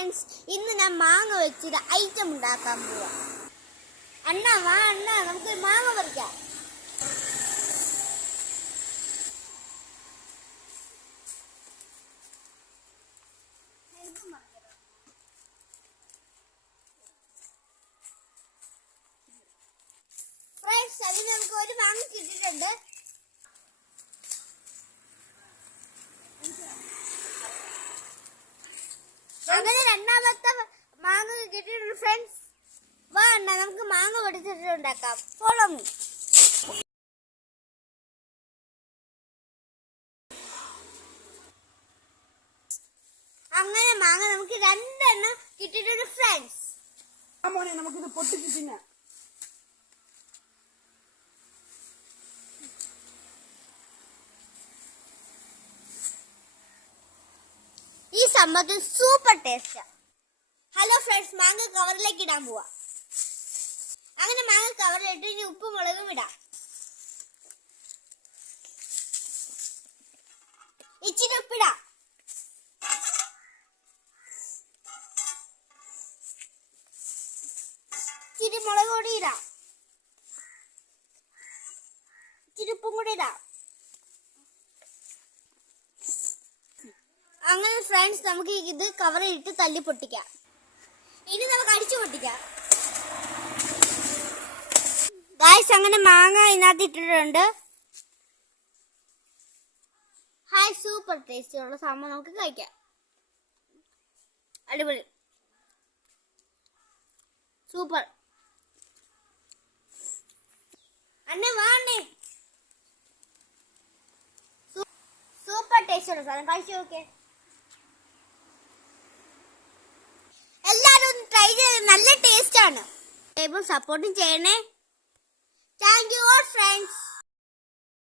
Friends ഇന്ന് ഞാൻ മാങ്ങ വെച്ചൊരു ഐറ്റം ഉണ്ടാക്കാൻ പോവാ. അണ്ണ വാ അണ്ണ നമുക്ക് മാങ്ങ പറിക്കാം. ഫ്രണ്ട്സ് അതിന് നമുക്ക് ഒരു മാങ്ങ കിട്ടിയിട്ടുണ്ട്. അങ്ങനെ രണ്ടാമത്തെ മാങ്ങ കിട്ടിയിട്ടുണ്ട് ഫ്രണ്ട്സ് വാ അണ്ണ നമുക്ക് മാങ്ങ പൊടിച്ചിട്ട് ഉണ്ടാക്കാം ഫോളോ മീ അങ്ങനെ മാങ്ങ നമുക്ക് രണ്ടെണ്ണം കിട്ടിയിട്ടുണ്ട് ഫ്രണ്ട്സ് നമുക്കിത് പൊട്ടിച്ച് തിന്നാം. സംഭവത്തിൽ സൂപ്പർ ടേസ്റ്റ് ഹലോ ഫ്രണ്ട്സ് മാങ്ങ കവറിലേക്ക് ഇടാൻ പോവാ. അങ്ങനെ മാങ്ങ കവറിലിട്ട് ഇനി ഉപ്പും മുളകും ഇടാം. ഇച്ചിരി ഉപ്പിടാം ഇച്ചിരി മുളക് കൂടി ഇടാം. ഇച്ചിരി ഉപ്പും കൂടി ഇടാം. അങ്ങനെ ഫ്രണ്ട്സ് നമുക്ക് ഇത് ഇട്ട് തല്ലി പൊട്ടിക്കാം. ഇനി നമുക്ക് അടിച്ചു പൊട്ടിക്കാം. ഗായ്സ് അങ്ങനെ മാങ്ങ ഇതിനകത്ത് ഇട്ടിട്ടുണ്ട്. ഹായ് സൂപ്പർ ടേസ്റ്റി ഉള്ള സംഭവം നമുക്ക് കഴിക്കാം. അടിപൊളി. സൂപ്പർ അന്നെ വാണ്ടേ സൂപ്പർ ടേസ്റ്റ് ഉള്ള സാധനം. കഴിച്ചു നോക്കേ ആണ് സപ്പോർട്ടും ചെയ്യണേ. Thank you friends